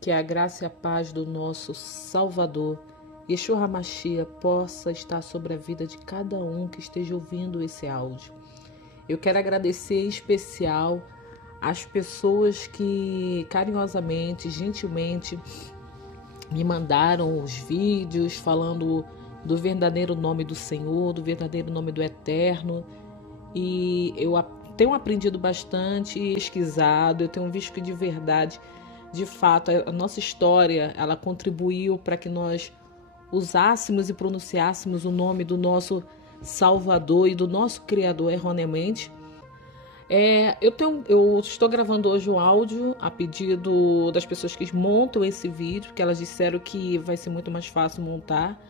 Que a graça e a paz do nosso Salvador, Yeshua HaMashiach, possa estar sobre a vida de cada um que esteja ouvindo esse áudio. Eu quero agradecer em especial às pessoas que carinhosamente, gentilmente me mandaram os vídeos falando do verdadeiro nome do Senhor, do verdadeiro nome do Eterno. E eu tenho aprendido bastante, pesquisado, eu tenho visto que de verdade, de fato, a nossa história, ela contribuiu para que nós usássemos e pronunciássemos o nome do Salvador e do nosso Criador erroneamente. Eu estou gravando hoje um áudio a pedido das pessoas que montam esse vídeo, porque elas disseram que vai ser muito mais fácil montar,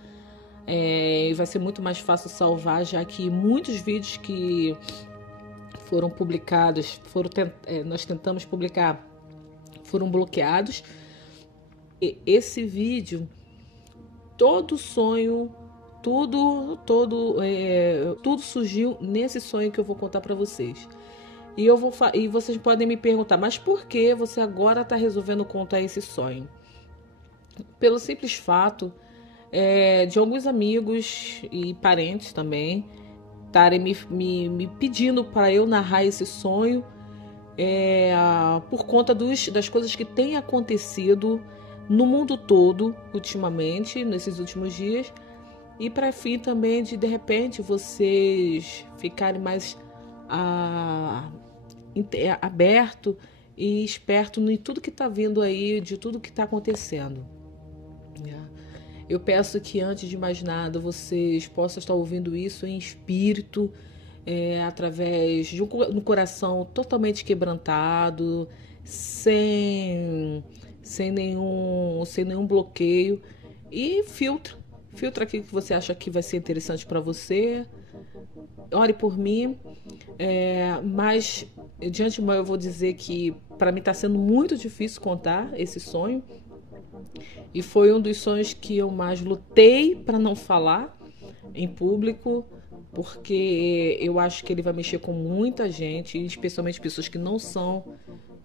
e vai ser muito mais fácil salvar, já que muitos vídeos que foram publicados, nós tentamos publicar, foram bloqueados. E esse vídeo, todo sonho, tudo surgiu nesse sonho que eu vou contar para vocês. E vocês podem me perguntar, mas por que você agora está resolvendo contar esse sonho? Pelo simples fato de alguns amigos e parentes também estarem me pedindo para eu narrar esse sonho, por conta das coisas que têm acontecido no mundo todo ultimamente, nesses últimos dias, e para fim também de repente vocês ficarem mais aberto e esperto em tudo que está vindo aí, de tudo que está acontecendo. Eu peço que antes de mais nada vocês possam estar ouvindo isso em espírito, através de um coração totalmente quebrantado, sem nenhum bloqueio, e filtra aquilo que você acha que vai ser interessante para você. Ore por mim, mas de antemão eu vou dizer que para mim está sendo muito difícil contar esse sonho, e foi um dos sonhos que eu mais lutei para não falar em público, porque eu acho que ele vai mexer com muita gente, especialmente pessoas que não são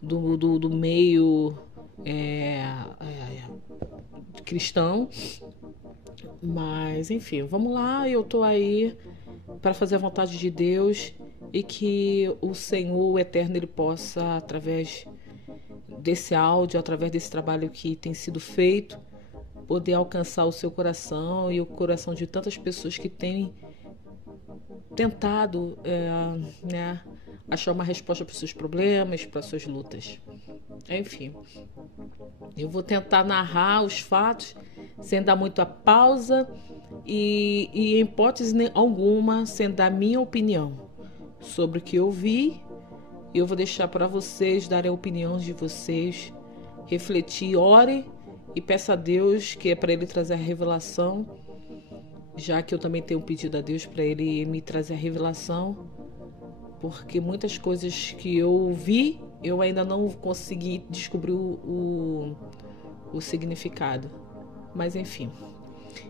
do meio cristão. Mas enfim, vamos lá, eu tô aí para fazer a vontade de Deus, e que o Senhor, o Eterno, ele possa, através desse áudio, através desse trabalho que tem sido feito, poder alcançar o seu coração e o coração de tantas pessoas que têm tentado achar uma resposta para os seus problemas, para as suas lutas. Enfim, eu vou tentar narrar os fatos sem dar muita pausa e em hipótese alguma sem dar minha opinião sobre o que eu vi. Eu vou deixar para vocês darem a opinião de vocês, refletir, ore e peça a Deus, que é para Ele trazer a revelação, já que eu também tenho pedido a Deus para Ele me trazer a revelação, porque muitas coisas que eu vi, eu ainda não consegui descobrir o significado. Mas enfim,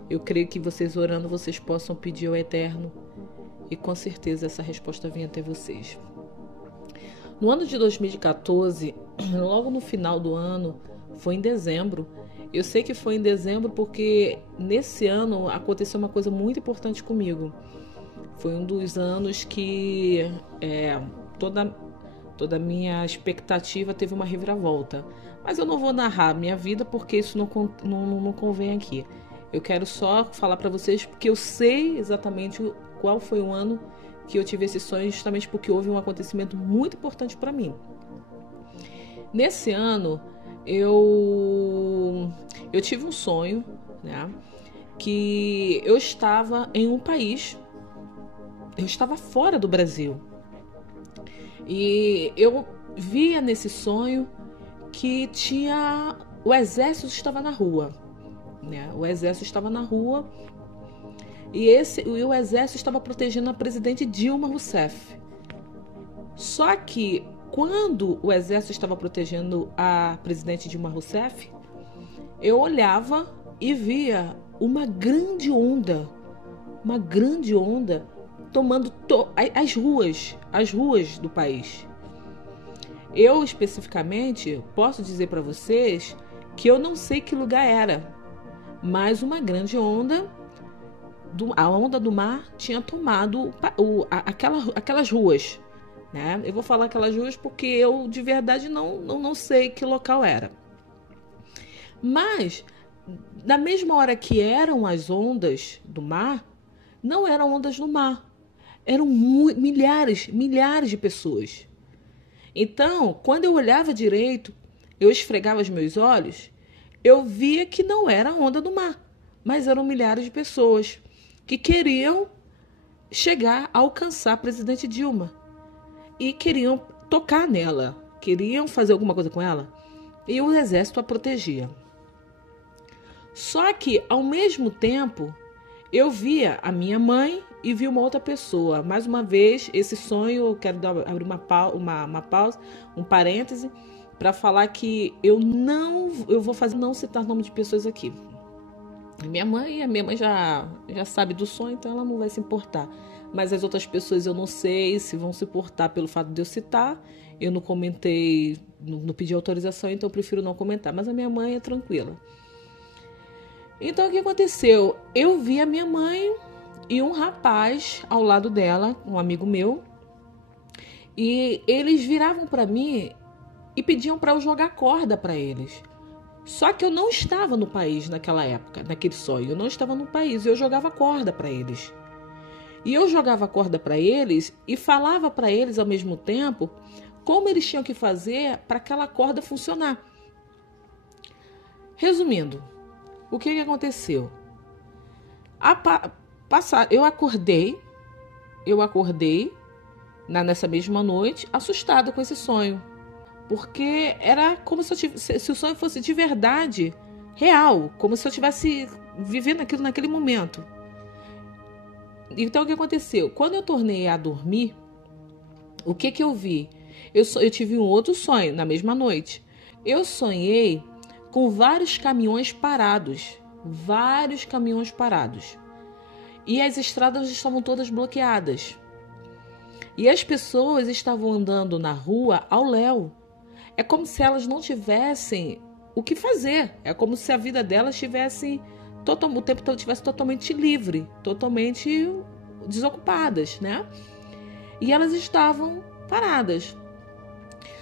eu creio que vocês orando, vocês possam pedir ao Eterno, e com certeza essa resposta vem até vocês. No ano de 2014, logo no final do ano, foi em dezembro. Eu sei que foi em dezembro porque nesse ano aconteceu uma coisa muito importante comigo. Foi um dos anos que toda a minha expectativa teve uma reviravolta. Mas eu não vou narrar a minha vida porque isso não convém aqui. Eu quero só falar para vocês porque eu sei exatamente qual foi o ano que eu tive esse sonho, justamente porque houve um acontecimento muito importante para mim. Nesse ano, eu tive um sonho, que eu estava em um país, eu estava fora do Brasil, e eu via nesse sonho que o exército estava na rua, o exército estava na rua, e o exército estava protegendo a presidente Dilma Rousseff. Só que quando o exército estava protegendo a presidente Dilma Rousseff, eu olhava e via uma grande onda tomando as ruas do país. Eu especificamente posso dizer para vocês que eu não sei que lugar era, mas uma grande onda, a onda do mar tinha tomado aquelas ruas, né? Eu vou falar aquelas ruas porque eu de verdade não sei que local era. Mas, na mesma hora que eram as ondas do mar, não eram ondas do mar. Eram milhares de pessoas. Então, quando eu olhava direito, eu esfregava os meus olhos, eu via que não era a onda do mar, mas eram milhares de pessoas que queriam chegar a alcançar a presidente Dilma e queriam tocar nela, queriam fazer alguma coisa com ela, e o exército a protegia. Só que, ao mesmo tempo, eu via a minha mãe e vi uma outra pessoa. Mais uma vez, esse sonho, eu quero abrir uma pausa, um parêntese, para falar que eu vou fazer não citar nome de pessoas aqui. A minha mãe já sabe do sonho, então ela não vai se importar. Mas as outras pessoas eu não sei se vão se importar pelo fato de eu citar. Eu não comentei, não pedi autorização, então eu prefiro não comentar. Mas a minha mãe é tranquila. Então o que aconteceu? Eu vi a minha mãe e um rapaz ao lado dela, um amigo meu, e eles viravam para mim e pediam para eu jogar corda para eles. Só que eu não estava no país naquela época, naquele sonho. Eu não estava no país, eu jogava corda para eles. E eu jogava corda para eles e falava para eles ao mesmo tempo como eles tinham que fazer para aquela corda funcionar. Resumindo, o que aconteceu? Eu acordei nessa mesma noite assustada com esse sonho. Porque era como se o sonho fosse de verdade, real, como se eu estivesse vivendo aquilo naquele momento. Então o que aconteceu? Quando eu tornei a dormir, o que eu vi? Eu tive um outro sonho na mesma noite. Eu sonhei com vários caminhões parados. E as estradas estavam todas bloqueadas. E as pessoas estavam andando na rua ao léu. É como se elas não tivessem o que fazer. É como se a vida delas tivesse o tempo todo tivesse totalmente livre, totalmente desocupadas, né? E elas estavam paradas.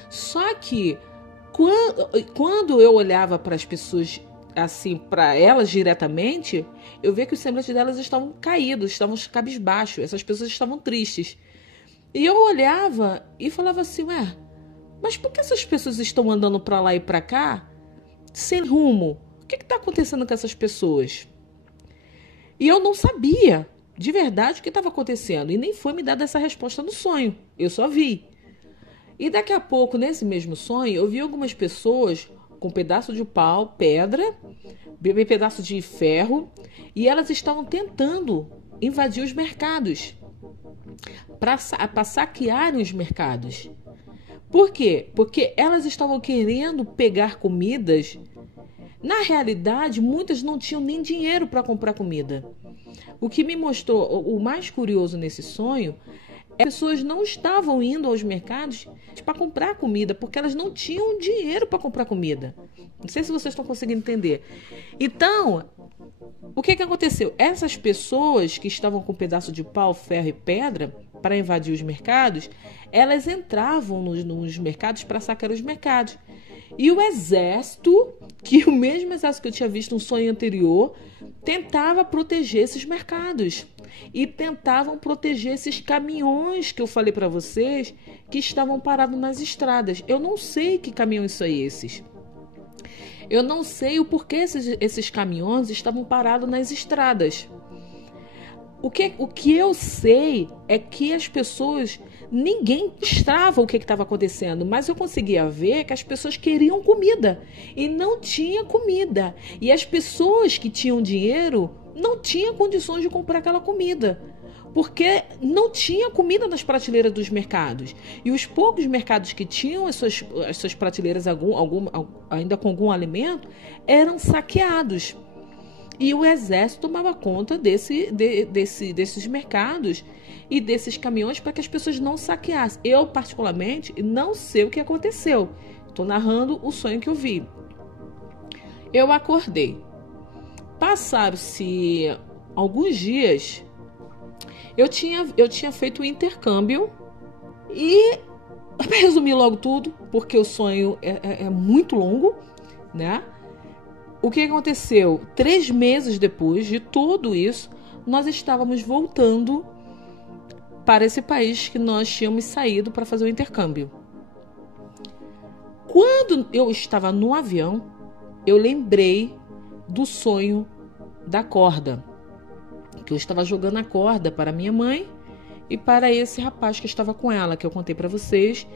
Só que quando eu olhava para as pessoas assim, para elas diretamente, eu via que os semblantes delas estavam caídos, estavam cabisbaixos, essas pessoas estavam tristes. E eu olhava e falava assim, mas por que essas pessoas estão andando para lá e para cá sem rumo? O que está acontecendo com essas pessoas? E eu não sabia de verdade o que estava acontecendo. E nem foi me dada essa resposta no sonho. Eu só vi. E daqui a pouco, nesse mesmo sonho, eu vi algumas pessoas com pedaço de pau, pedra, pedaço de ferro, e elas estavam tentando invadir os mercados para saquearem os mercados. Por quê? Porque elas estavam querendo pegar comidas. Na realidade, muitas não tinham nem dinheiro para comprar comida. O que me mostrou, o mais curioso nesse sonho, é que as pessoas não estavam indo aos mercados para comprar comida, porque elas não tinham dinheiro para comprar comida. Não sei se vocês estão conseguindo entender. Então, o que aconteceu? Essas pessoas que estavam com um pedaço de pau, ferro e pedra para invadir os mercados, elas entravam nos mercados para saquear os mercados. E o exército, que o mesmo exército que eu tinha visto no sonho anterior, tentava proteger esses mercados. E tentavam proteger esses caminhões que eu falei para vocês que estavam parados nas estradas. Eu não sei que caminhões são esses. Eu não sei o porquê esses caminhões estavam parados nas estradas. O que eu sei é que as pessoas... Ninguém mostrava o que estava acontecendo, mas eu conseguia ver que as pessoas queriam comida e não tinha comida. E as pessoas que tinham dinheiro não tinham condições de comprar aquela comida, porque não tinha comida nas prateleiras dos mercados. E os poucos mercados que tinham as suas prateleiras ainda com algum alimento eram saqueados. E o exército tomava conta desses mercados e desses caminhões para que as pessoas não saqueassem. Eu, particularmente, não sei o que aconteceu. Estou narrando o sonho que eu vi. Eu acordei. Passaram-se alguns dias, eu tinha feito um intercâmbio e, para resumir logo tudo, porque o sonho é muito longo, né? O que aconteceu? 3 meses depois de tudo isso, nós estávamos voltando para esse país que nós tínhamos saído para fazer o intercâmbio. Quando eu estava no avião, eu lembrei do sonho da corda, que eu estava jogando a corda para minha mãe e para esse rapaz que estava com ela, que eu contei para vocês,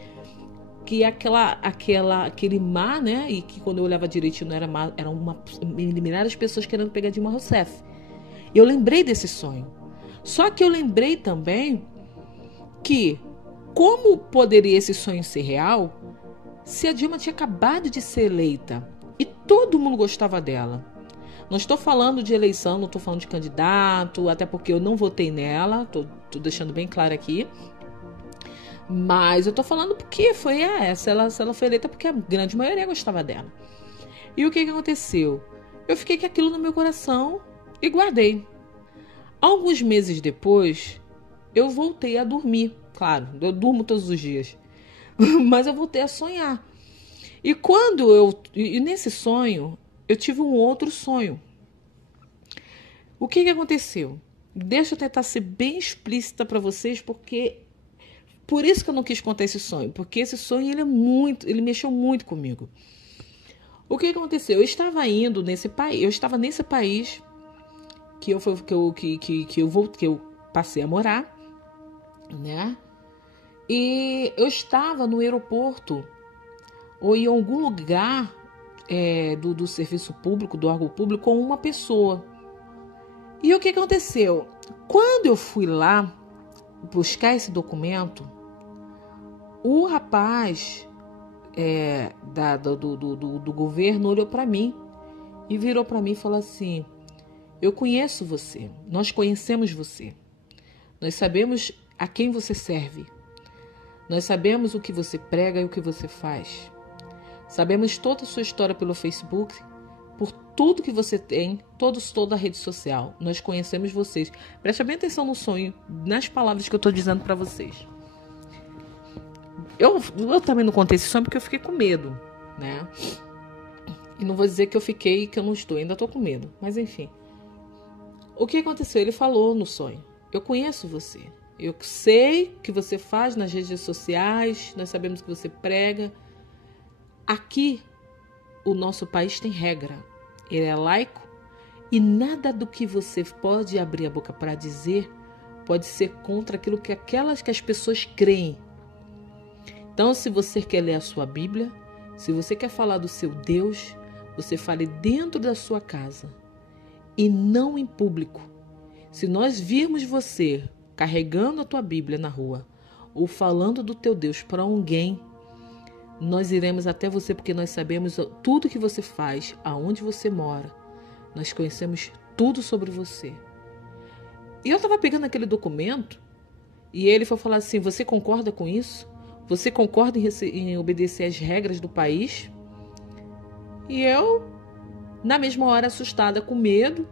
que aquele mar, né? E que quando eu olhava direitinho não era mar, eram milhares de pessoas querendo pegar Dilma Rousseff. Eu lembrei desse sonho. Só que eu lembrei também que como poderia esse sonho ser real se a Dilma tinha acabado de ser eleita e todo mundo gostava dela. Não estou falando de eleição, não estou falando de candidato, até porque eu não votei nela, tô deixando bem claro aqui. Mas eu tô falando porque foi essa. Ela foi eleita porque a grande maioria gostava dela. E o que aconteceu? Eu fiquei com aquilo no meu coração e guardei. Alguns meses depois, eu voltei a dormir. Claro, eu durmo todos os dias. Mas eu voltei a sonhar. E nesse sonho, eu tive um outro sonho. O que aconteceu? Deixa eu tentar ser bem explícita para vocês, porque por isso que eu não quis contar esse sonho, porque esse sonho ele mexeu muito comigo. O que aconteceu? Eu estava nesse país que eu passei a morar, né? E eu estava no aeroporto ou em algum lugar do serviço público, do órgão público, com uma pessoa. E o que aconteceu? Quando eu fui lá buscar esse documento, o rapaz do governo olhou para mim e virou para mim e falou assim: eu conheço você, nós conhecemos você, nós sabemos a quem você serve, nós sabemos o que você prega e o que você faz, sabemos toda a sua história pelo Facebook, por tudo que você tem, toda a rede social, nós conhecemos vocês. Preste bem atenção no sonho, nas palavras que eu estou dizendo para vocês. Eu também não contei esse sonho porque eu fiquei com medo, né? E não vou dizer que eu não estou, ainda estou com medo. Mas enfim. O que aconteceu? Ele falou no sonho: eu conheço você. Eu sei o que você faz nas redes sociais, nós sabemos que você prega. Aqui, o nosso país tem regra. Ele é laico e nada do que você pode abrir a boca para dizer pode ser contra aquilo que as pessoas creem. Então, se você quer ler a sua Bíblia, se você quer falar do seu Deus, você fale dentro da sua casa e não em público. Se nós virmos você carregando a tua Bíblia na rua ou falando do teu Deus para alguém, nós iremos até você porque nós sabemos tudo que você faz, aonde você mora. Nós conhecemos tudo sobre você. E eu estava pegando aquele documento e ele foi falar assim: você concorda com isso? Você concorda em obedecer às regras do país? E eu, na mesma hora, assustada, com medo,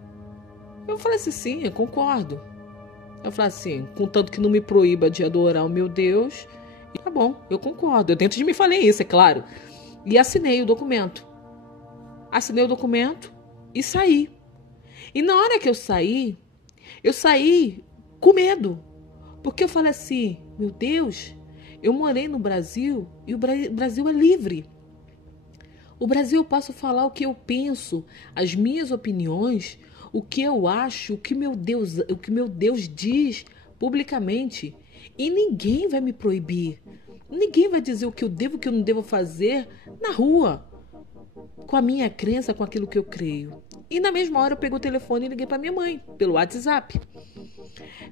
eu falei assim: sim, eu concordo. Eu falei assim: contanto que não me proíba de adorar o meu Deus, e tá bom, eu concordo. Eu dentro de mim falei isso, é claro. E assinei o documento. Assinei o documento e saí. E na hora que eu saí com medo. Porque eu falei assim: meu Deus, eu morei no Brasil e o Brasil é livre. O Brasil eu posso falar o que eu penso, as minhas opiniões, o que eu acho, o que meu Deus diz publicamente. E ninguém vai me proibir. Ninguém vai dizer o que eu devo e o que eu não devo fazer na rua, com a minha crença, com aquilo que eu creio. E na mesma hora eu peguei o telefone e liguei para minha mãe, pelo WhatsApp.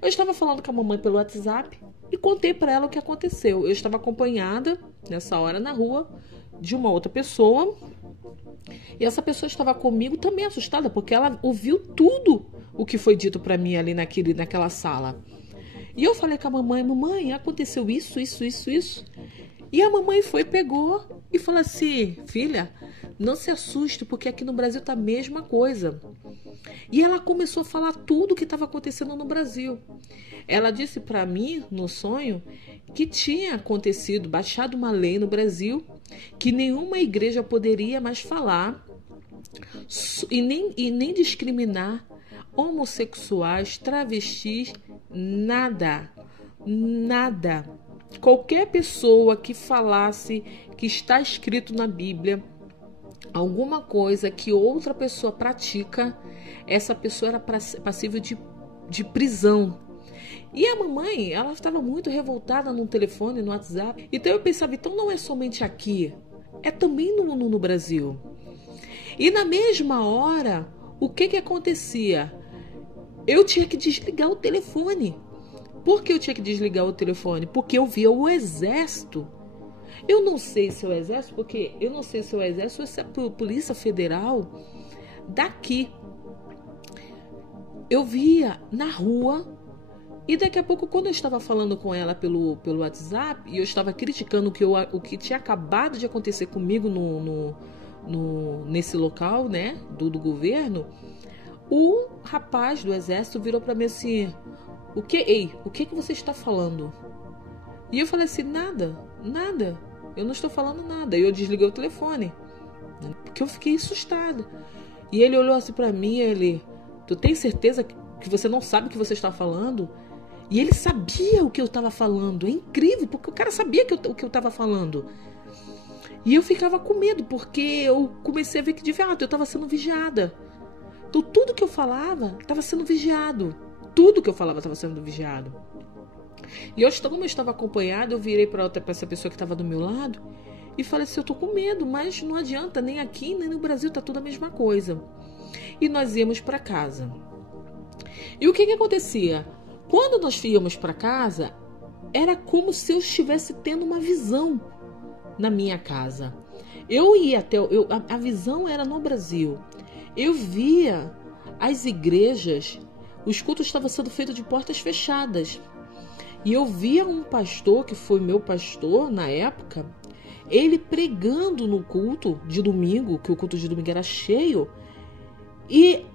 Eu estava falando com a mamãe pelo WhatsApp e contei para ela o que aconteceu. Eu estava acompanhada, nessa hora, na rua, de uma outra pessoa. E essa pessoa estava comigo também assustada, porque ela ouviu tudo o que foi dito para mim ali naquela sala. E eu falei com a mamãe, aconteceu isso. E a mamãe pegou e falou assim: filha, Não se assuste, porque aqui no Brasil tá a mesma coisa. E ela começou a falar tudo o que estava acontecendo no Brasil. Ela disse para mim, no sonho, que tinha acontecido, baixado uma lei no Brasil, que nenhuma igreja poderia mais falar e nem discriminar homossexuais, travestis, nada. Nada. Qualquer pessoa que falasse que está escrito na Bíblia alguma coisa que outra pessoa pratica, essa pessoa era passível de prisão. E a mamãe, ela estava muito revoltada no telefone, no WhatsApp. Então eu pensava, então não é somente aqui, é também no Brasil. E na mesma hora, o que acontecia? Eu tinha que desligar o telefone. Por que eu tinha que desligar o telefone? Porque eu via o exército. Eu não sei se é o exército, porque eu não sei se é o exército ou se é a Polícia Federal daqui. Eu via na rua e daqui a pouco, quando eu estava falando com ela pelo WhatsApp e eu estava criticando o que tinha acabado de acontecer comigo nesse local, né, do governo, o rapaz do exército virou para mim assim: o que você está falando? E eu falei assim: nada, eu não estou falando nada. E eu desliguei o telefone, porque eu fiquei assustada. E ele olhou assim para mim, tu tem certeza que você não sabe o que você está falando? E ele sabia o que eu estava falando. É incrível, porque o cara sabia o que eu estava falando. E eu ficava com medo, porque eu comecei a ver que de fato eu estava sendo vigiada. Então tudo que eu falava estava sendo vigiado. Tudo que eu falava estava sendo vigiado. E como eu estava acompanhada, eu virei para essa pessoa que estava do meu lado e falei assim: eu tô com medo, mas não adianta, nem aqui nem no Brasil, tá tudo a mesma coisa. E nós íamos para casa. E o que acontecia? Quando nós íamos para casa, era como se eu estivesse tendo uma visão na minha casa. Eu ia a visão era no Brasil. Eu via as igrejas, os cultos estavam sendo feitos de portas fechadas. E eu via um pastor, que foi meu pastor na época, ele pregando no culto de domingo, que o culto de domingo era cheio. E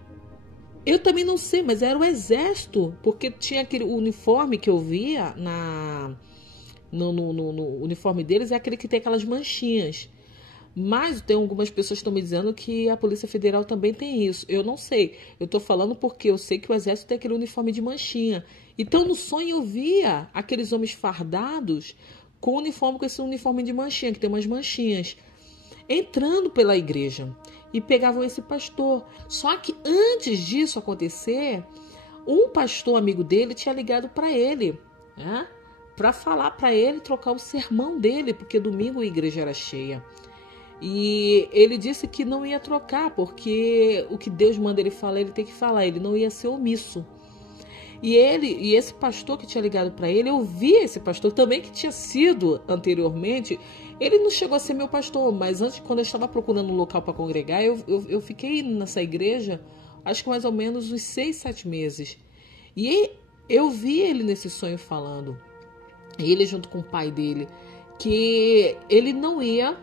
eu também não sei, mas era o exército, porque tinha aquele uniforme que eu via no uniforme deles, é aquele que tem aquelas manchinhas. Mas tem algumas pessoas que estão me dizendo que a Polícia Federal também tem isso. Eu não sei. Eu estou falando porque eu sei que o exército tem aquele uniforme de manchinha. Então, no sonho, eu via aqueles homens fardados com esse uniforme de manchinha, que tem umas manchinhas, entrando pela igreja. E pegavam esse pastor. Só que antes disso acontecer, um pastor amigo dele tinha ligado para ele, né? Para falar para ele trocar o sermão dele, porque domingo a igreja era cheia. E ele disse que não ia trocar, porque o que Deus manda ele falar, ele tem que falar, ele não ia ser omisso. E esse pastor que tinha ligado para ele, eu vi esse pastor também, que tinha sido anteriormente, ele não chegou a ser meu pastor, mas antes, quando eu estava procurando um local para congregar, eu fiquei nessa igreja, acho que mais ou menos uns 6, 7 meses. E eu vi ele nesse sonho falando, ele junto com o pai dele, que ele não ia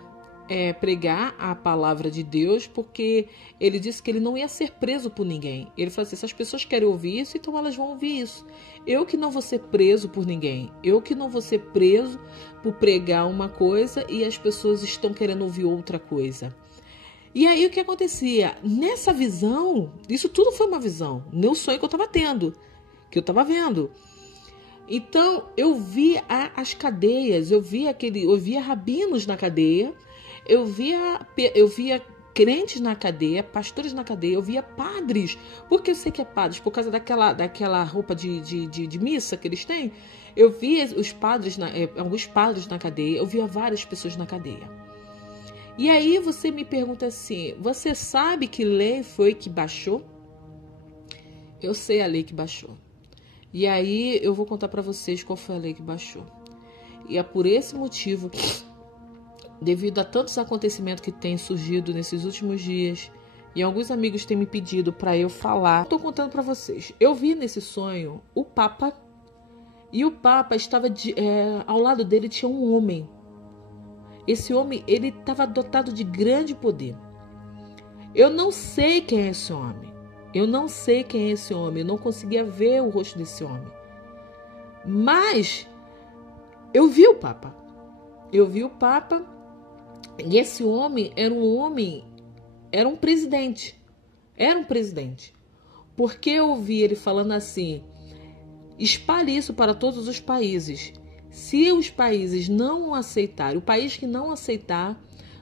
pregar a palavra de Deus, porque ele disse que ele não ia ser preso por ninguém. Ele falou assim: se as pessoas querem ouvir isso, então elas vão ouvir isso. Eu que não vou ser preso por ninguém. Eu que não vou ser preso por pregar uma coisa e as pessoas estão querendo ouvir outra coisa. E aí o que acontecia? Nessa visão, isso tudo foi uma visão, no sonho que eu estava tendo, que eu estava vendo. Então eu via as cadeias, eu via rabinos na cadeia, eu via crentes na cadeia, pastores na cadeia, eu via padres. Por que eu sei que é padres? Por causa daquela roupa de missa que eles têm. Eu via os padres, alguns padres na cadeia, eu via várias pessoas na cadeia. E aí você me pergunta assim: você sabe que lei foi que baixou? Eu sei a lei que baixou. E aí eu vou contar para vocês qual foi a lei que baixou. E é por esse motivo, devido a tantos acontecimentos que têm surgido nesses últimos dias, e alguns amigos têm me pedido para eu falar, estou contando para vocês. Eu vi nesse sonho o Papa, e o Papa estava ao lado dele tinha um homem. Esse homem, ele estava dotado de grande poder. Eu não sei quem é esse homem. Eu não sei quem é esse homem. Eu não conseguia ver o rosto desse homem. Mas eu vi o Papa. Eu vi o Papa. E esse homem, era um presidente. Era um presidente. Porque eu vi ele falando assim: espalhe isso para todos os países. Se os países não aceitarem, o país que não aceitar,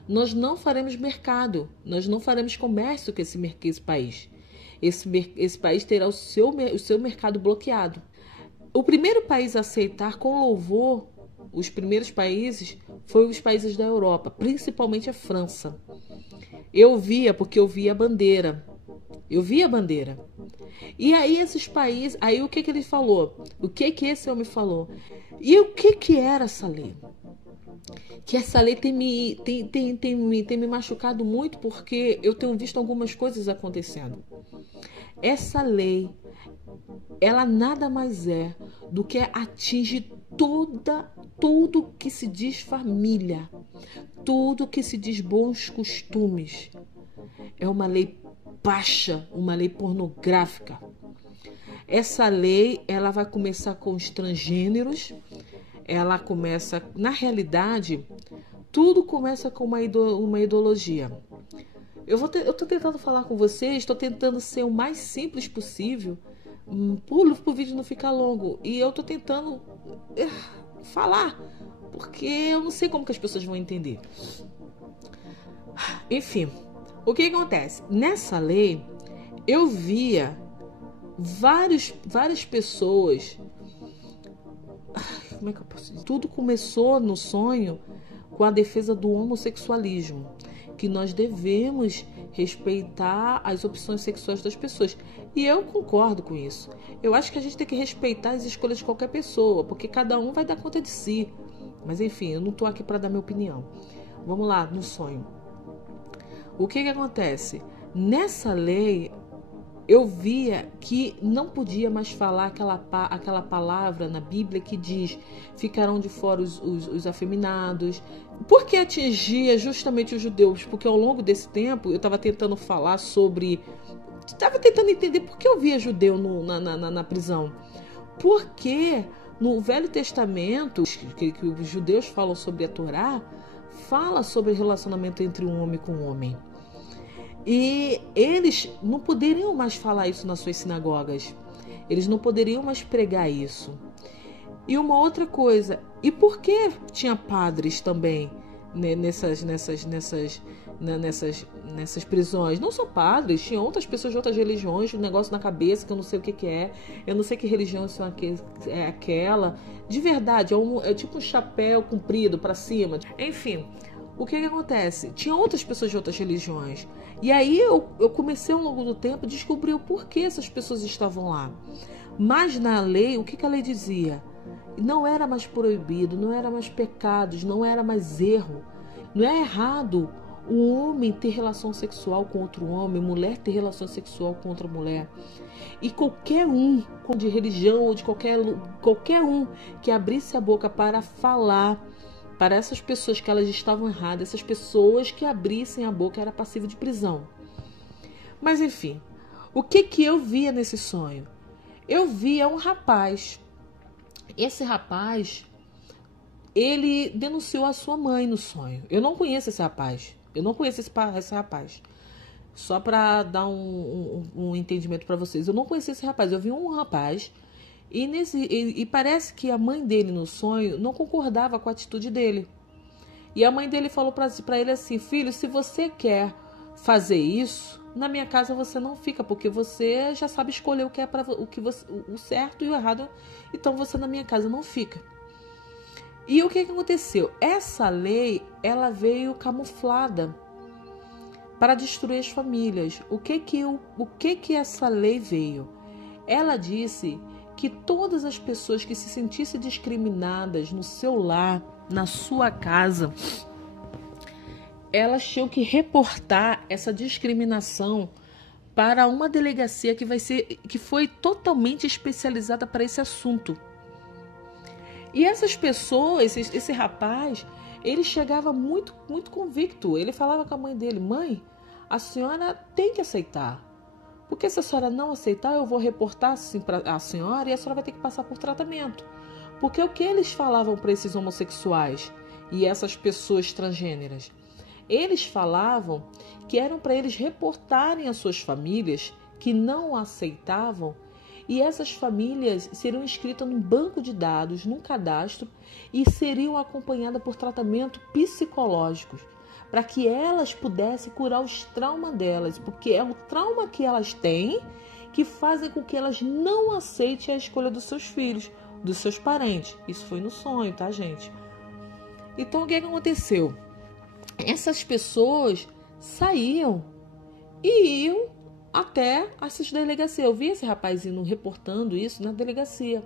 nós não faremos mercado, nós não faremos comércio com esse país. Esse país terá o seu mercado bloqueado. O primeiro país a aceitar com louvor, os primeiros países, foram os países da Europa, principalmente a França. Porque eu via a bandeira. Eu vi a bandeira. E aí esses países, aí o que ele falou? O que esse homem falou? E o que era essa lei? Que essa lei tem me machucado muito, porque eu tenho visto algumas coisas acontecendo. Essa lei, ela nada mais é do que atinge tudo que se diz família, tudo que se diz bons costumes. É uma lei baixa, uma lei pornográfica. Essa lei, ela vai começar com os transgêneros. Ela começa, na realidade, tudo começa com uma ideologia. Eu estou tentando falar com vocês, estou tentando ser o mais simples possível, para o vídeo não ficar longo. E eu estou tentando falar, porque eu não sei como que as pessoas vão entender. Enfim, o que acontece? Nessa lei, eu via várias pessoas. Como é que eu posso dizer? Tudo começou no sonho com a defesa do homossexualismo, que nós devemos respeitar as opções sexuais das pessoas. E eu concordo com isso. Eu acho que a gente tem que respeitar as escolhas de qualquer pessoa, porque cada um vai dar conta de si. Mas enfim, eu não estou aqui para dar minha opinião. Vamos lá, no sonho. O que acontece? Nessa lei, eu via que não podia mais falar aquela palavra na Bíblia que diz: ficarão de fora os afeminados. Por que atingia justamente os judeus? Porque ao longo desse tempo eu estava tentando falar sobre... Estava tentando entender por que eu via judeu na prisão. Porque no Velho Testamento, que os judeus falam sobre a Torá, fala sobre o relacionamento entre um homem com um homem. E eles não poderiam mais falar isso nas suas sinagogas. Eles não poderiam mais pregar isso. E uma outra coisa, e por que tinha padres também nessas prisões? Não só padres, tinha outras pessoas de outras religiões, um negócio na cabeça que eu não sei o que é. Eu não sei que religião é aquela. De verdade, é tipo um chapéu comprido para cima. Enfim, o que acontece? Tinha outras pessoas de outras religiões. E aí eu comecei ao longo do tempo a descobrir o porquê essas pessoas estavam lá. Mas na lei, o que a lei dizia? Não era mais proibido, não era mais pecados, não era mais erro. Não é errado o homem ter relação sexual com outro homem, mulher ter relação sexual com outra mulher. E qualquer um, de religião ou de qualquer um que abrisse a boca para falar para essas pessoas que elas estavam erradas, essas pessoas que abrissem a boca era passivo de prisão. Mas enfim, o que eu via nesse sonho? Eu via um rapaz. Esse rapaz, ele denunciou a sua mãe no sonho. Eu não conheço esse rapaz. Esse rapaz. Só para dar um entendimento para vocês. Eu não conheci esse rapaz. Eu vi um rapaz e parece que a mãe dele no sonho não concordava com a atitude dele. E a mãe dele falou para ele assim: filho, se você quer fazer isso, na minha casa você não fica, porque você já sabe escolher o que é o certo e o errado, então você na minha casa não fica. E o que aconteceu? Essa lei, ela veio camuflada para destruir as famílias. O que essa lei veio? Ela disse que todas as pessoas que se sentissem discriminadas no seu lar, na sua casa, elas tinham que reportar essa discriminação para uma delegacia que foi totalmente especializada para esse assunto. E essas pessoas, esse rapaz, ele chegava muito, muito convicto. Ele falava com a mãe dele: mãe, a senhora tem que aceitar. Porque se a senhora não aceitar, eu vou reportar assim para a senhora e a senhora vai ter que passar por tratamento. Porque o que eles falavam para esses homossexuais e essas pessoas transgêneras? Eles falavam que eram para eles reportarem às suas famílias que não aceitavam, e essas famílias seriam inscritas num banco de dados, num cadastro, e seriam acompanhadas por tratamento psicológicos, para que elas pudessem curar os traumas delas, porque é o trauma que elas têm que fazem com que elas não aceitem a escolha dos seus filhos, dos seus parentes. Isso foi no sonho, tá, gente? Então, o que aconteceu? Essas pessoas saíam e iam até essas delegacias. Eu vi esse rapazinho reportando isso na delegacia.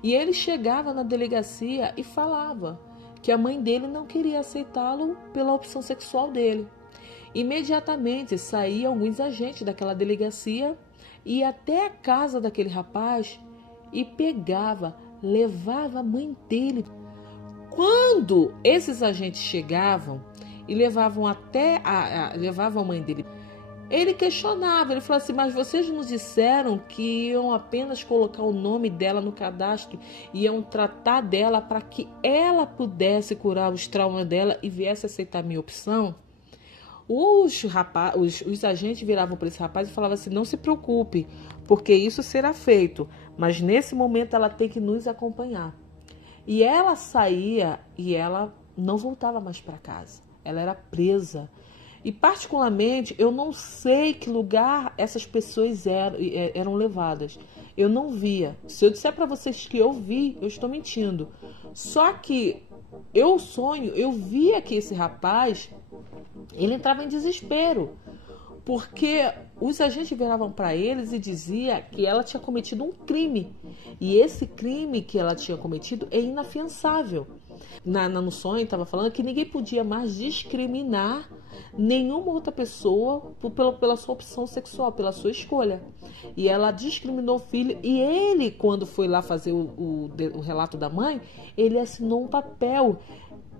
E ele chegava na delegacia e falava que a mãe dele não queria aceitá-lo pela opção sexual dele. Imediatamente saíam alguns agentes daquela delegacia e ia até a casa daquele rapaz e levava a mãe dele. Quando esses agentes chegavam e levavam levavam a mãe dele, ele questionava, ele falou assim, mas vocês nos disseram que iam apenas colocar o nome dela no cadastro, iam tratar dela para que ela pudesse curar os traumas dela e viesse aceitar a minha opção? Os agentes viravam para esse rapaz e falavam assim, não se preocupe, porque isso será feito, mas nesse momento ela tem que nos acompanhar. E ela saía e ela não voltava mais para casa, ela era presa. E particularmente, eu não sei que lugar essas pessoas eram levadas. Eu não via. Se eu disser para vocês que eu vi, eu estou mentindo. Só que eu via que esse rapaz, ele entrava em desespero. Porque os agentes viravam para eles e diziam que ela tinha cometido um crime. E esse crime que ela tinha cometido é inafiançável. No sonho estava falando que ninguém podia mais discriminar nenhuma outra pessoa pela sua opção sexual, pela sua escolha. E ela discriminou o filho. E ele, quando foi lá fazer o relato da mãe, ele assinou um papel.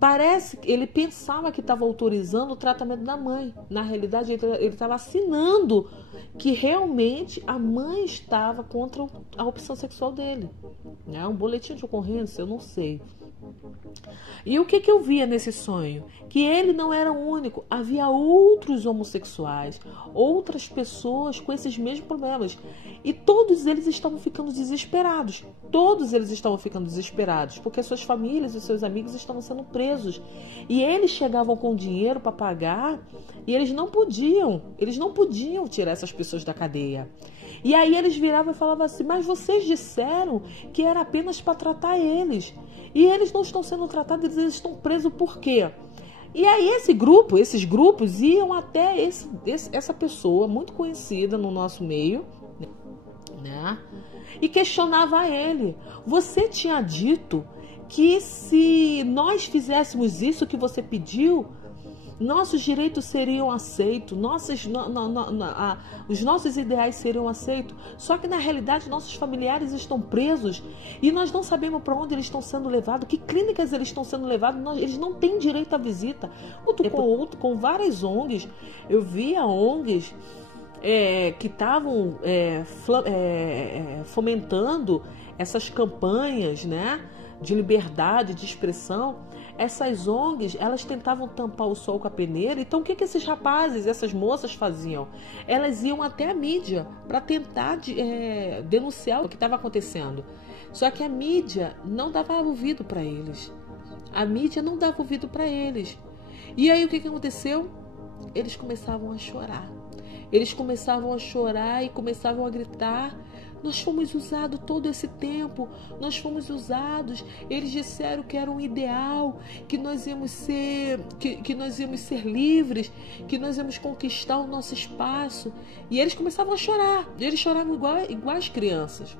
Parece que ele pensava que estava autorizando o tratamento da mãe. Na realidade, ele estava assinando que realmente a mãe estava contra a opção sexual dele. É um boletim de ocorrência, eu não sei. E o que eu via nesse sonho? Que ele não era o único. Havia outros homossexuais, outras pessoas com esses mesmos problemas. E todos eles estavam ficando desesperados. Todos eles estavam ficando desesperados, porque suas famílias e seus amigos estavam sendo presos. E eles chegavam com dinheiro para pagar e eles não podiam tirar essas pessoas da cadeia. E aí eles viravam e falavam assim, mas vocês disseram que era apenas para tratar eles. E eles não estão sendo tratados, eles estão presos por quê? E aí esses grupos iam até essa pessoa muito conhecida no nosso meio, né? E questionava ele. Você tinha dito que se nós fizéssemos isso que você pediu, nossos direitos seriam aceitos, os nossos ideais seriam aceitos. Só que na realidade nossos familiares estão presos e nós não sabemos para onde eles estão sendo levados, que clínicas eles estão sendo levados, eles não têm direito à visita. Com várias ONGs, eu via ONGs que estavam fomentando essas campanhas, né, de liberdade de expressão. Essas ONGs, elas tentavam tampar o sol com a peneira. Então o que esses rapazes, essas moças faziam? Elas iam até a mídia para tentar denunciar o que estava acontecendo. Só que a mídia não dava ouvido para eles. A mídia não dava ouvido para eles. E aí o que aconteceu? Eles começavam a chorar. Eles começavam a chorar e começavam a gritar. Nós fomos usados todo esse tempo, nós fomos usados. Eles disseram que era um ideal, que nós íamos ser, que nós íamos ser livres, que nós íamos conquistar o nosso espaço. E eles começavam a chorar, eles choravam igual as crianças.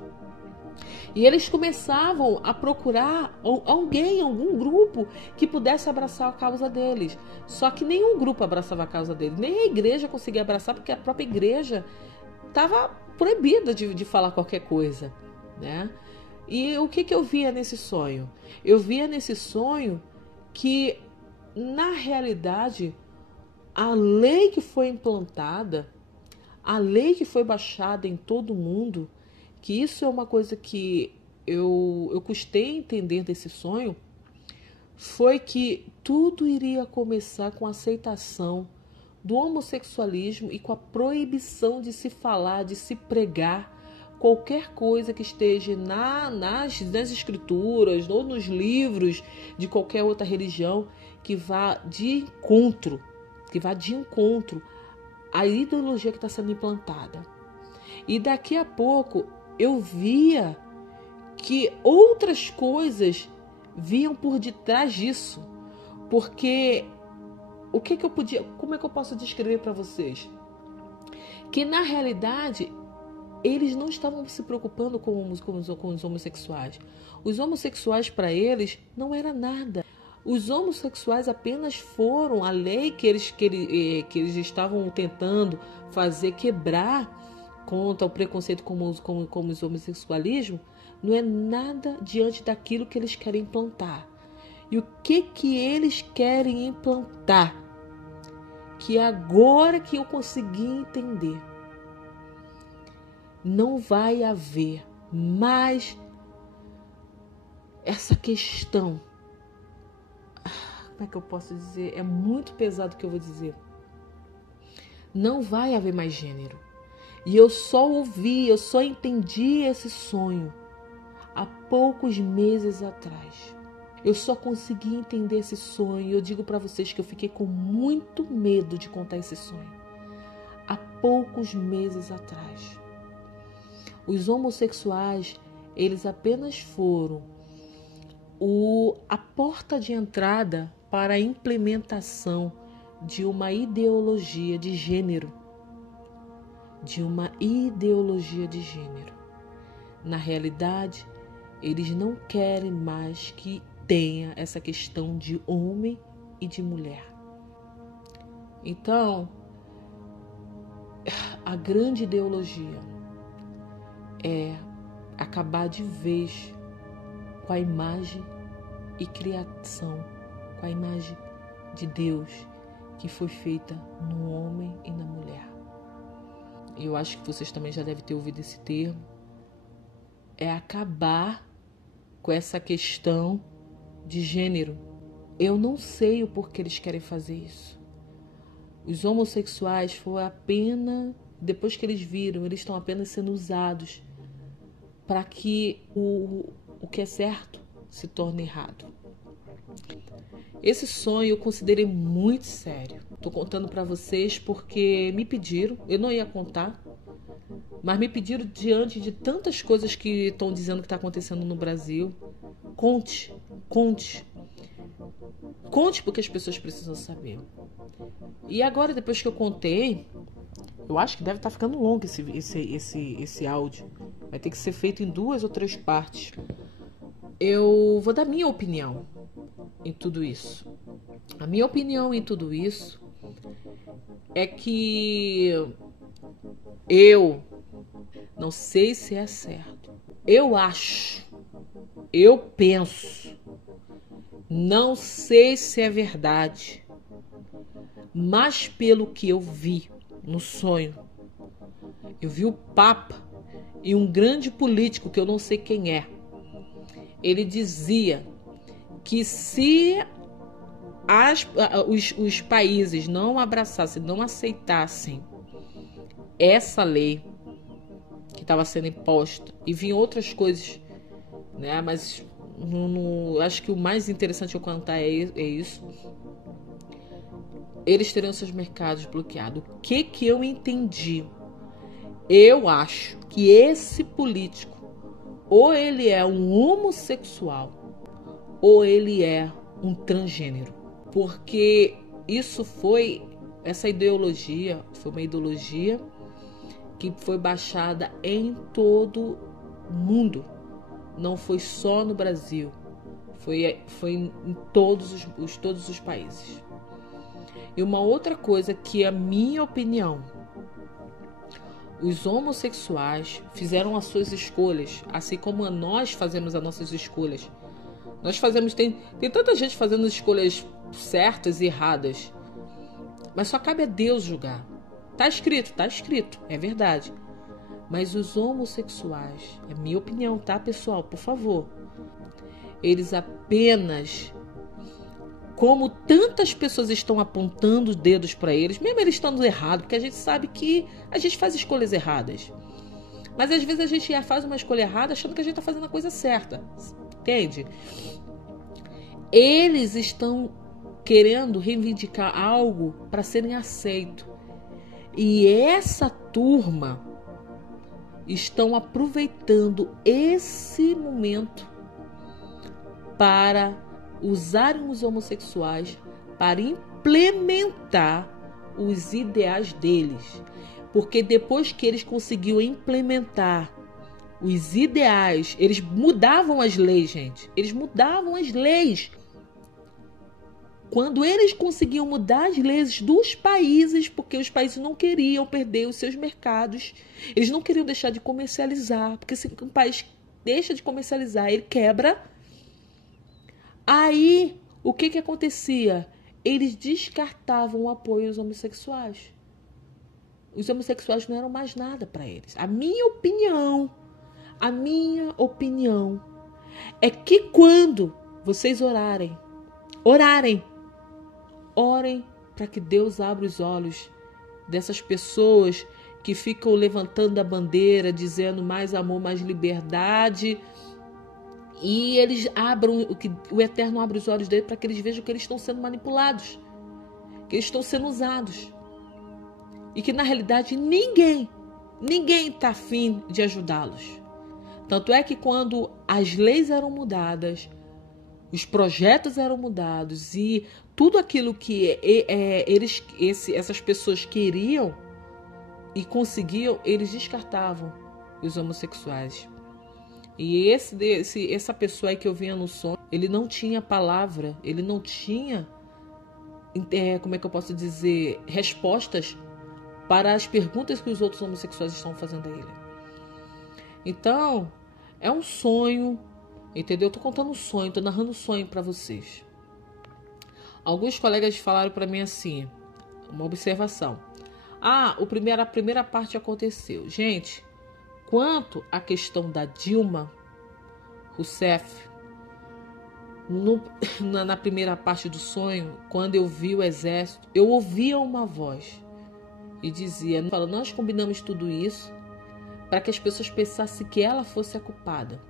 E eles começavam a procurar algum grupo que pudesse abraçar a causa deles. Só que nenhum grupo abraçava a causa deles, nem a igreja conseguia abraçar, porque a própria igreja estava proibida de falar qualquer coisa, né? E o que eu via nesse sonho? Eu via nesse sonho que, na realidade, a lei que foi implantada, a lei que foi baixada em todo mundo, que isso é uma coisa que eu custei entender desse sonho, foi que tudo iria começar com a aceitação do homossexualismo e com a proibição de se falar, de se pregar qualquer coisa que esteja nas escrituras ou nos livros de qualquer outra religião que vá de encontro à ideologia que está sendo implantada. E daqui a pouco eu via que outras coisas vinham por detrás disso, porque como é que eu posso descrever para vocês? Que na realidade eles não estavam se preocupando com os homossexuais. Os homossexuais para eles não era nada. Os homossexuais apenas foram a lei que eles estavam tentando quebrar contra o preconceito com os homossexualismo, não é nada diante daquilo que eles querem implantar. E o que eles querem implantar? Que agora que eu consegui entender, não vai haver mais essa questão. Como é que eu posso dizer? É muito pesado o que eu vou dizer. Não vai haver mais gênero. E eu só entendi esse sonho há poucos meses atrás. Eu só consegui entender esse sonho. Eu digo para vocês que eu fiquei com muito medo de contar esse sonho há poucos meses atrás. Os homossexuais, eles apenas foram a porta de entrada para a implementação de uma ideologia de gênero. Na realidade, eles não querem mais que tenha essa questão de homem e de mulher. Então, a grande ideologia é acabar de vez com a imagem e criação, com a imagem de Deus que foi feita no homem e na mulher. Eu acho que vocês também já devem ter ouvido esse termo. É acabar com essa questão de gênero. Eu não sei o porquê eles querem fazer isso. Os homossexuais foi apenas, depois que eles viram, eles estão apenas sendo usados para que o que é certo se torne errado. Esse sonho eu considerei muito sério. Estou contando para vocês porque me pediram, eu não ia contar, mas me pediram diante de tantas coisas que estão dizendo que está acontecendo no Brasil. Conte porque as pessoas precisam saber. E agora, depois que eu contei, eu acho que deve estar ficando longo esse áudio. Vai ter que ser feito em 2 ou 3 partes. Eu vou dar minha opinião em tudo isso. A minha opinião em tudo isso é que eu não sei se é certo. Eu acho, eu penso, não sei se é verdade, mas pelo que eu vi no sonho, eu vi o Papa e um grande político que eu não sei quem é. Ele dizia que se os países não abraçassem, não aceitassem essa lei que estava sendo imposta, e vinham outras coisas, né? Mas acho que o mais interessante eu contar é isso. Eles teriam seus mercados bloqueados. O que eu entendi? Eu acho que esse político, ou ele é um homossexual, ou ele é um transgênero. Porque essa ideologia foi uma ideologia que foi baixada em todo o mundo. Não foi só no Brasil. Foi em todos os países. E uma outra coisa que, a minha opinião, os homossexuais fizeram as suas escolhas, assim como nós fazemos as nossas escolhas. Nós fazemos, tem tanta gente fazendo escolhas certas e erradas. Mas só cabe a Deus julgar. Tá escrito, é verdade. Mas os homossexuais, é minha opinião, tá, pessoal? Por favor. Eles apenas, como tantas pessoas estão apontando os dedos para eles, mesmo eles estando errados, porque a gente sabe que a gente faz escolhas erradas. Mas às vezes a gente faz uma escolha errada achando que a gente está fazendo a coisa certa. Entende? Eles estão querendo reivindicar algo para serem aceitos. E essa turma estão aproveitando esse momento para usarem os homossexuais para implementar os ideais deles. Porque depois que eles conseguiram implementar os ideais, eles mudavam as leis, gente. Eles mudavam as leis. Quando eles conseguiam mudar as leis dos países, porque os países não queriam perder os seus mercados, eles não queriam deixar de comercializar, porque se um país deixa de comercializar, ele quebra. Aí, o que acontecia? Eles descartavam o apoio aos homossexuais. Os homossexuais não eram mais nada para eles. A minha opinião é que quando vocês orem para que Deus abra os olhos dessas pessoas que ficam levantando a bandeira, dizendo mais amor, mais liberdade, e eles o Eterno abre os olhos deles para que eles vejam que eles estão sendo manipulados, que eles estão sendo usados, e que na realidade ninguém está afim de ajudá-los. Tanto é que quando as leis eram mudadas, os projetos eram mudados e tudo aquilo que essas pessoas queriam e conseguiam, eles descartavam os homossexuais. E essa pessoa aí que eu via no sonho, ele não tinha palavra, ele não tinha, como é que eu posso dizer, respostas para as perguntas que os outros homossexuais estão fazendo a ele. Então, é um sonho, entendeu? Eu tô contando um sonho, tô narrando um sonho para vocês. Alguns colegas falaram para mim assim, uma observação. A primeira parte aconteceu. Gente, quanto à questão da Dilma Rousseff, na primeira parte do sonho, quando eu vi o exército, eu ouvia uma voz e dizia, nós combinamos tudo isso para que as pessoas pensassem que ela fosse a culpada.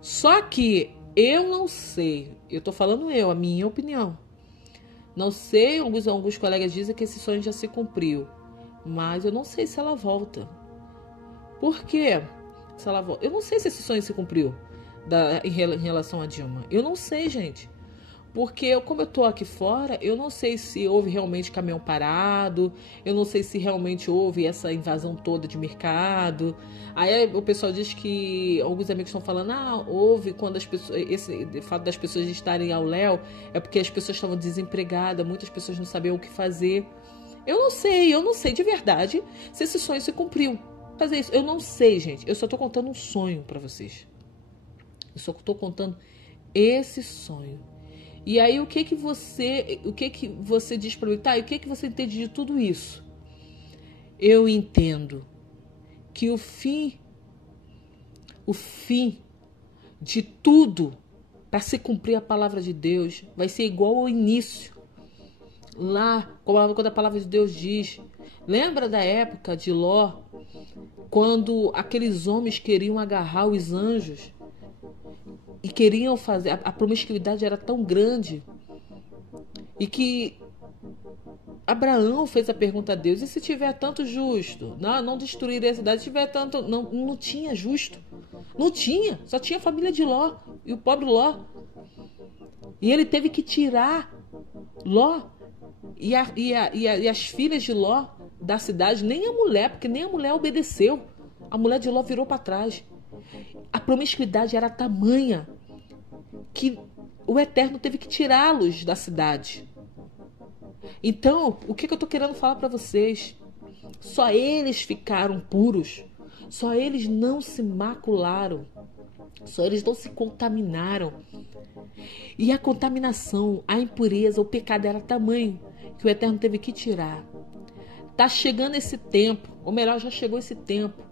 Só que eu não sei, eu tô falando a minha opinião. Não sei, alguns colegas dizem que esse sonho já se cumpriu, mas eu não sei se ela volta. Por quê? Se ela volta? Eu não sei se esse sonho se cumpriu em relação a Dilma. Eu não sei, gente. Porque como eu tô aqui fora, eu não sei se houve realmente caminhão parado, eu não sei se realmente houve essa invasão toda de mercado. Aí o pessoal diz que, alguns amigos estão falando, houve quando as pessoas, esse fato das pessoas estarem ao léu, é porque as pessoas estavam desempregadas, muitas pessoas não sabiam o que fazer. Eu não sei de verdade se esse sonho se cumpriu. Fazer isso, eu não sei, gente. Eu só tô contando um sonho para vocês. Eu só tô contando esse sonho. E aí, o que você diz para mim? Tá, e o que você entende de tudo isso? Eu entendo que o fim de tudo, para se cumprir a palavra de Deus, vai ser igual ao início. Lá, quando a palavra de Deus diz, lembra da época de Ló, quando aqueles homens queriam agarrar os anjos e queriam fazer, a promiscuidade era tão grande, e que Abraão fez a pergunta a Deus, e se tiver tanto justo? Não destruir a cidade, se tiver tanto... Não tinha justo. Não tinha, só tinha a família de Ló, e o pobre Ló. E ele teve que tirar Ló e as filhas de Ló da cidade, nem a mulher, porque nem a mulher obedeceu. A mulher de Ló virou para trás. A promiscuidade era tamanha que o Eterno teve que tirá-los da cidade. Então, o que eu estou querendo falar para vocês? Só eles ficaram puros. Só eles não se macularam. Só eles não se contaminaram. E a contaminação, a impureza, o pecado era tamanho que o Eterno teve que tirar. Tá chegando esse tempo, ou melhor, já chegou esse tempo,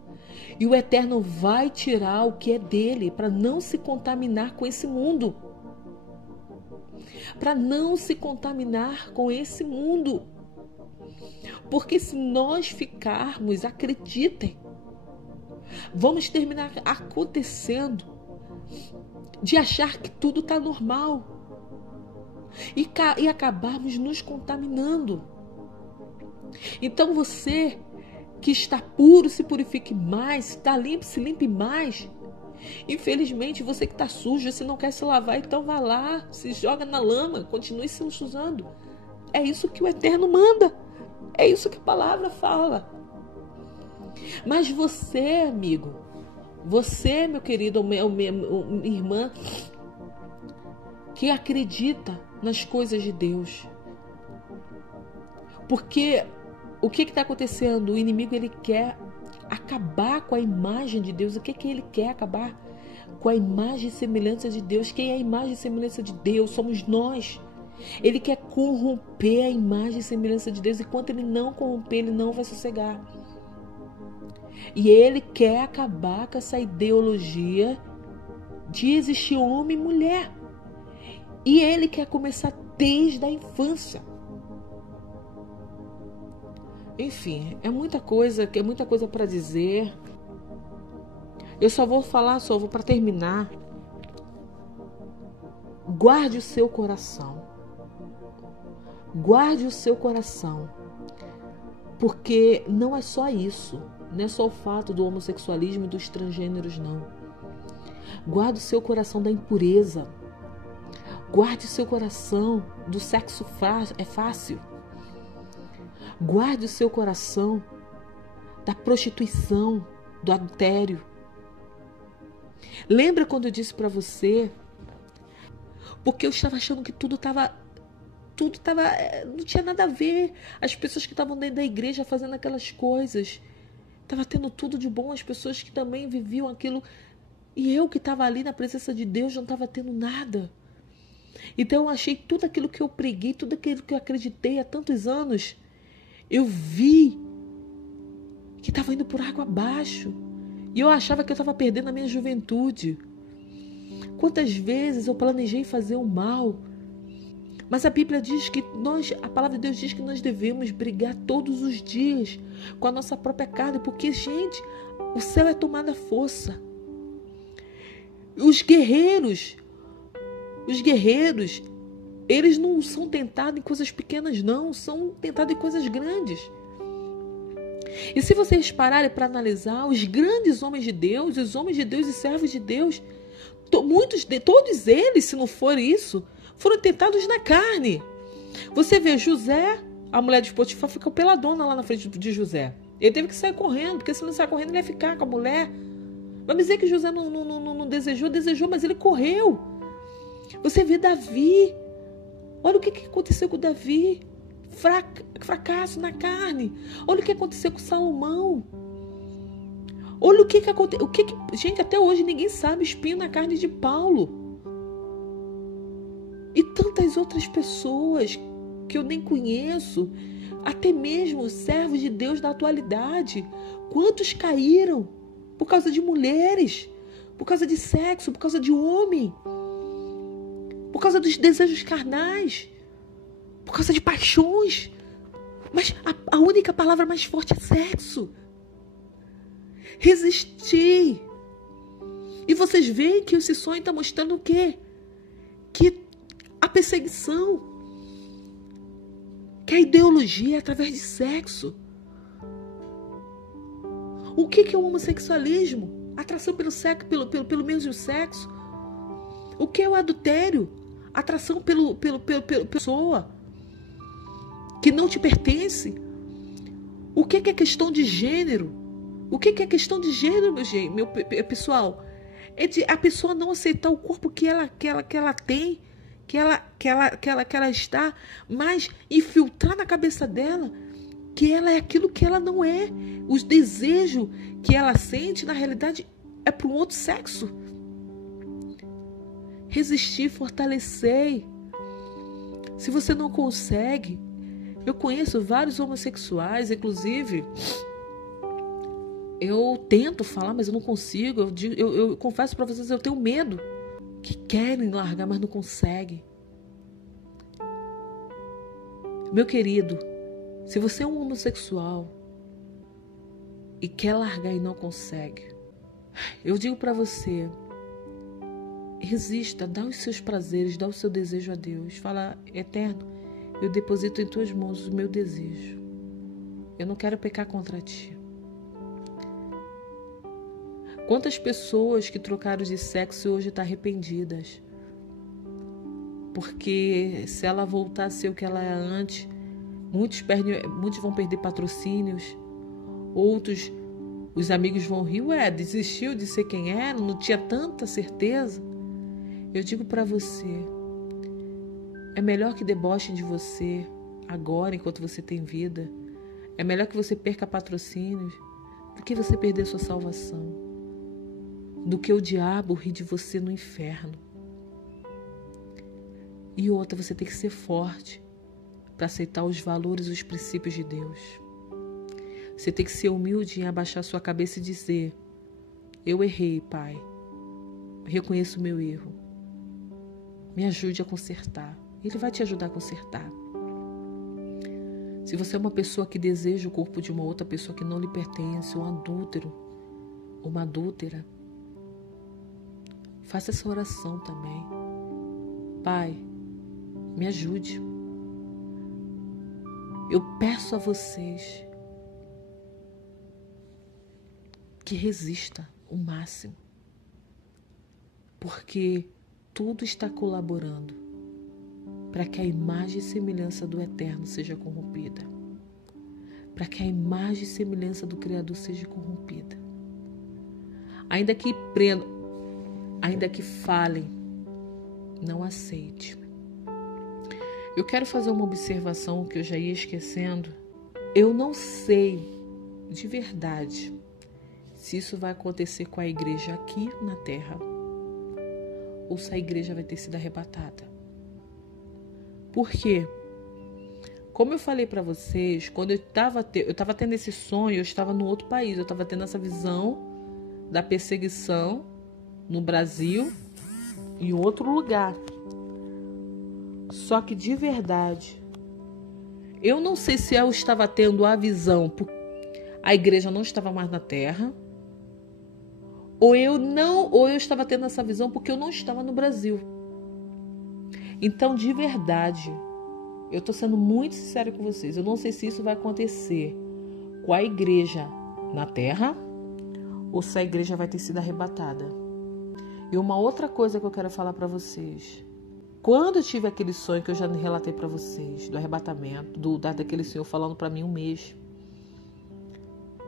e o Eterno vai tirar o que é dele para não se contaminar com esse mundo. Para não se contaminar com esse mundo. Porque se nós ficarmos, acreditem, vamos terminar acontecendo de achar que tudo está normal e acabarmos nos contaminando. Então você que está puro, se purifique mais, está limpo, se limpe mais. Infelizmente, você que está sujo, se não quer se lavar, então vá lá, se joga na lama, continue se usando. É isso que o Eterno manda. É isso que a palavra fala. Mas você, amigo, você, meu querido, minha irmã, que acredita nas coisas de Deus. Porque o que está acontecendo? O inimigo, ele quer acabar com a imagem de Deus. O que ele quer acabar? Com a imagem e semelhança de Deus. Quem é a imagem e semelhança de Deus? Somos nós. Ele quer corromper a imagem e semelhança de Deus. E enquanto ele não corromper, ele não vai sossegar. E ele quer acabar com essa ideologia de existir homem e mulher. E ele quer começar desde a infância. Enfim, é muita coisa para dizer. Eu só vou para terminar. Guarde o seu coração. Guarde o seu coração. Porque não é só isso. Não é só o fato do homossexualismo e dos transgêneros, não. Guarde o seu coração da impureza. Guarde o seu coração do sexo fácil. Guarde o seu coração da prostituição, do adultério. Lembra quando eu disse para você? Porque eu estava achando que tudo estava, não tinha nada a ver. As pessoas que estavam dentro da igreja fazendo aquelas coisas, estava tendo tudo de bom. As pessoas que também viviam aquilo, e eu que estava ali na presença de Deus não estava tendo nada. Então eu achei tudo aquilo que eu preguei, tudo aquilo que eu acreditei há tantos anos, eu vi que estava indo por água abaixo. E eu achava que eu estava perdendo a minha juventude. Quantas vezes eu planejei fazer o mal. Mas a Bíblia diz que a palavra de Deus diz que nós devemos brigar todos os dias com a nossa própria carne. Porque, gente, o céu é tomado à força. Os guerreiros, eles não são tentados em coisas pequenas, não. São tentados em coisas grandes. E se vocês pararem para analisar, os grandes homens de Deus, os homens de Deus e servos de Deus, todos eles, se não for isso, foram tentados na carne. Você vê José, a mulher de Potifar ficou peladona lá na frente de José. Ele teve que sair correndo, porque se não sair correndo, ele ia ficar com a mulher. Vamos dizer que José não desejou, mas ele correu. Você vê Davi. Olha o que aconteceu com Davi. Fracasso na carne. Olha o que aconteceu com Salomão. Olha o que aconteceu. Gente, até hoje ninguém sabe o espinho na carne de Paulo. E tantas outras pessoas que eu nem conheço. Até mesmo servos de Deus da atualidade. Quantos caíram por causa de mulheres, por causa de sexo, por causa de homem, por causa dos desejos carnais, por causa de paixões. Mas a única palavra mais forte é sexo. Resistir. E vocês veem que esse sonho está mostrando o quê? Que a perseguição, que a ideologia é através de sexo. O que é o homossexualismo? Atração pelo sexo, pelo mesmo sexo. O que é o adultério? Atração pela pessoa que não te pertence. O que é questão de gênero? O que é questão de gênero, meu pessoal? É de a pessoa não aceitar o corpo que ela tem, que ela está, mas infiltrar na cabeça dela que ela é aquilo que ela não é. Os desejos que ela sente, na realidade, é para um outro sexo. Resistir, fortalecer. Se você não consegue, Eu conheço vários homossexuais, inclusive eu tento falar, mas eu não consigo. Eu confesso para vocês, eu tenho medo. Que querem largar, mas não conseguem. Meu querido, se você é um homossexual e quer largar e não consegue, eu digo para você, resista, dá os seus prazeres, dá o seu desejo a Deus. Fala, Eterno, eu deposito em tuas mãos o meu desejo. Eu não quero pecar contra ti. Quantas pessoas que trocaram de sexo hoje estão arrependidas? Porque se ela voltar a ser o que ela é antes, muitos vão perder patrocínios, outros, os amigos vão rir, desistiu de ser quem era, não tinha tanta certeza. Eu digo para você, é melhor que debochem de você agora, enquanto você tem vida. É melhor que você perca patrocínios do que você perder sua salvação. Do que o diabo rir de você no inferno. E outra, você tem que ser forte para aceitar os valores e os princípios de Deus. Você tem que ser humilde em abaixar sua cabeça e dizer, eu errei, Pai. Reconheço o meu erro. Me ajude a consertar. Ele vai te ajudar a consertar. Se você é uma pessoa que deseja o corpo de uma outra pessoa que não lhe pertence, um adúltero, uma adúltera, faça essa oração também. Pai, me ajude. Eu peço a vocês que resista o máximo, porque tudo está colaborando para que a imagem e semelhança do Eterno seja corrompida, para que a imagem e semelhança do Criador seja corrompida. Ainda que prendam, ainda que falem, não aceite. Eu quero fazer uma observação que eu já ia esquecendo. Eu não sei de verdade se isso vai acontecer com a igreja aqui na terra ou se a igreja vai ter sido arrebatada. Por quê? Como eu falei para vocês, quando eu estava tendo esse sonho, eu estava no outro país, eu estava tendo essa visão da perseguição no Brasil e em outro lugar. Só que de verdade, eu não sei se eu estava tendo a visão porque a igreja não estava mais na terra, ou eu estava tendo essa visão porque eu não estava no Brasil. Então, de verdade, eu estou sendo muito sincera com vocês. Eu não sei se isso vai acontecer com a igreja na terra ou se a igreja vai ter sido arrebatada. E uma outra coisa que eu quero falar para vocês. Quando eu tive aquele sonho que eu já relatei para vocês, do arrebatamento, daquele senhor falando para mim um mês,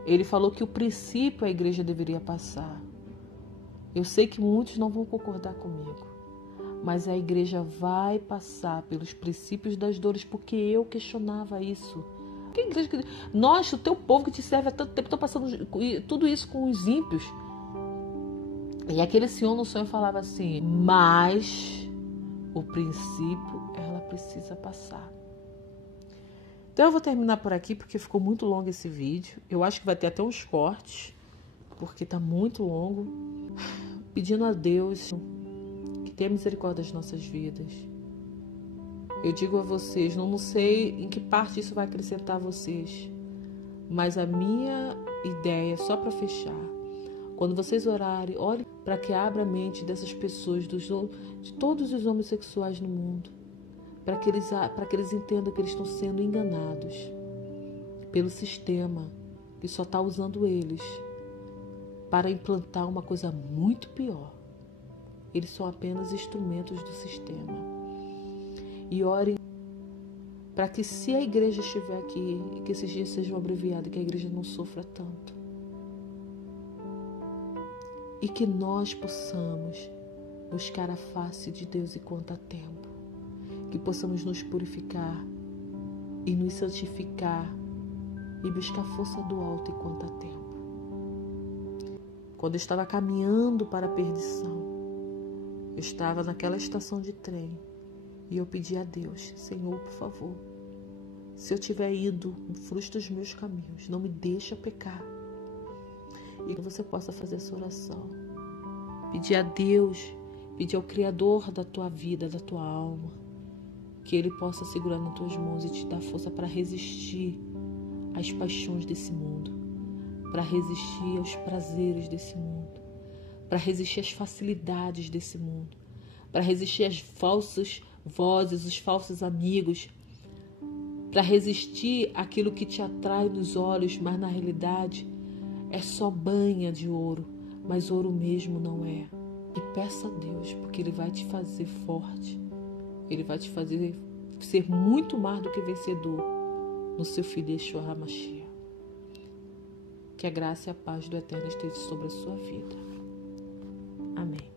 ele falou que o princípio a igreja deveria passar. Eu sei que muitos não vão concordar comigo, mas a igreja vai passar pelos princípios das dores, porque eu questionava isso. Que igreja que... Nós, o teu povo que te serve há tanto tempo, estão passando tudo isso com os ímpios. E aquele senhor no sonho falava assim, mas o princípio ela precisa passar. Então eu vou terminar por aqui, porque ficou muito longo esse vídeo. Eu acho que vai ter até uns cortes, porque está muito longo. Pedindo a Deus que tenha misericórdia das nossas vidas. Eu digo a vocês, não sei em que parte isso vai acrescentar a vocês, mas a minha ideia, só para fechar, quando vocês orarem, olhem para que abra a mente dessas pessoas, de todos os homossexuais no mundo, para que eles entendam que eles estão sendo enganados pelo sistema que só está usando eles para implantar uma coisa muito pior. Eles são apenas instrumentos do sistema. E orem para que, se a igreja estiver aqui, que esses dias sejam abreviados, que a igreja não sofra tanto. E que nós possamos buscar a face de Deus enquanto há tempo. Que possamos nos purificar e nos santificar e buscar a força do alto enquanto há tempo. Quando eu estava caminhando para a perdição, eu estava naquela estação de trem e eu pedi a Deus, Senhor, por favor, Se eu estiver indo, frustra os meus caminhos, não me deixa pecar. E que você possa fazer essa oração. Pedir a Deus, pedir ao Criador da tua vida, da tua alma, que Ele possa segurar nas tuas mãos e te dar força para resistir às paixões desse mundo, para resistir aos prazeres desse mundo, para resistir às facilidades desse mundo, para resistir às falsas vozes, os falsos amigos, para resistir àquilo que te atrai nos olhos, mas na realidade é só banha de ouro, mas ouro mesmo não é. E peça a Deus, porque Ele vai te fazer forte, Ele vai te fazer ser muito mais do que vencedor no seu Filho Yeshua HaMashiach. Que a graça e a paz do Eterno estejam sobre a sua vida. Amém.